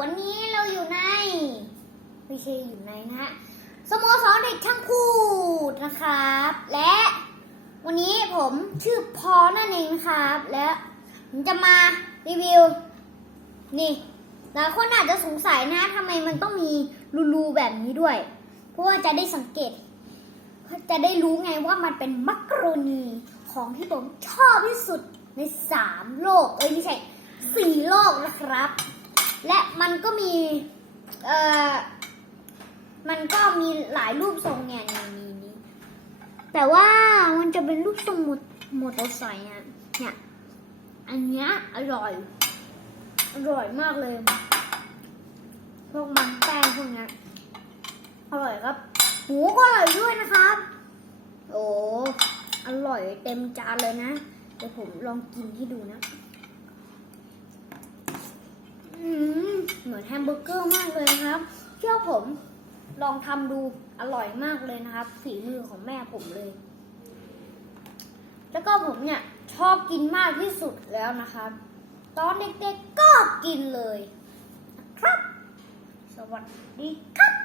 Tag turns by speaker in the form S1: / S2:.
S1: วันนี้เราอยู่ในไม่ใช่อยู่ในนะฮะสโมสรเด็กช่างพูดนะครับ และวันนี้ผมชื่อพอนั่นเองครับ และผมจะมารีวิว นี่หลายคนอาจจะสงสัยนะทำไมมันต้องมีรูๆแบบนี้ด้วย เพราะว่าจะได้สังเกต จะได้รู้ไงว่ามันเป็นมักกะโรนีของที่ผมชอบที่สุดในสามโลก เอ้ยไม่ใช่สี่โลกนะครับ และมันก็มี เอ่อ มันก็มีหลายรูปทรงเนี่ยนี่นี่นี่แต่ว่ามันจะเป็นรูปทรงหมอมอเตอร์ไซค์อะเนี่ยอันเนี้ยอร่อย อร่อยมากเลย พวกมันแป้งพวกเนี้ยอร่อยครับ หมูก็อร่อยด้วยนะครับ โอ้ อร่อยเต็มจานเลยนะ เดี๋ยวผมลองกินให้ดูนะ อืม เหมือนแฮมเบอร์เกอร์มากเลยนะครับ เชื่อผมลองทำดูอร่อยมากเลยนะครับ ฝีมือของแม่ผมเลย แล้วก็ผมเนี่ยชอบกินมากที่สุดแล้วนะครับ ตอนเด็กๆก็กินเลย ครับ สวัสดีครับ